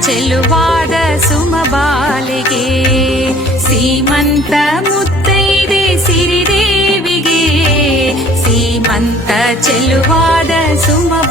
ಚೆಲುವಾದ ಸುಮಬಾಲಿಗೆ ಸೀಮಂತ ಮುತ್ತೈದೆ ಸಿರಿದೇವಿಗೆ ಸೀಮಂತ ಚೆಲುವಾದ ಸುಮಬಾಲಿಗೆ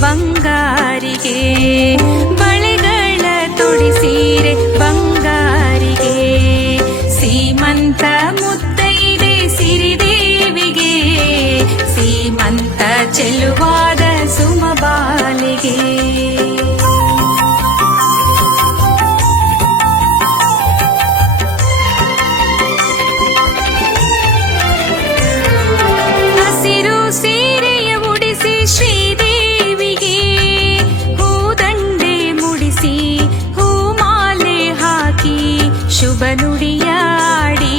ಬಂಗಾರಿಗೆ ಬಳೆಗಳ ತೊಡಿಸೀರೆ ಬಂಗಾರಿಗೆ. ಸೀಮಂತ ಮುತ್ತೈದೆ ಸಿರಿದೇವಿಗೆ ಸೀಮಂತ ಚೆಲುವಾದ ശുഭനുടിയാടി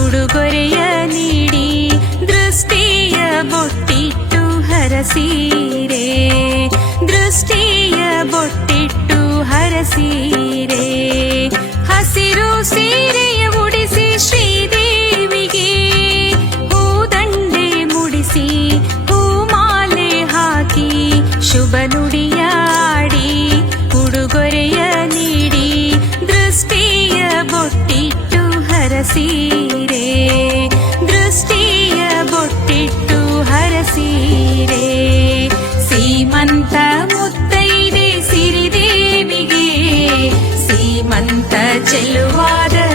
ഉടുകൊരയ നീടി ദൃഷ്ടിയ ബൊട്ടിട്ടു ഹരസീരേ. ദൃഷ്ടിയ ബൊട്ടിട്ടു ഹരസീ ಹರಸೀರೆ ದೃಷ್ಟಿಯ ಬೊಟ್ಟಿಟ್ಟು ಹರಸೀರೆ. ಸೀಮಂತ ಮುತ್ತೈದೆ ಸಿರಿದೇವಿಗೆ ಸೀಮಂತ ಚೆಲುವಾದ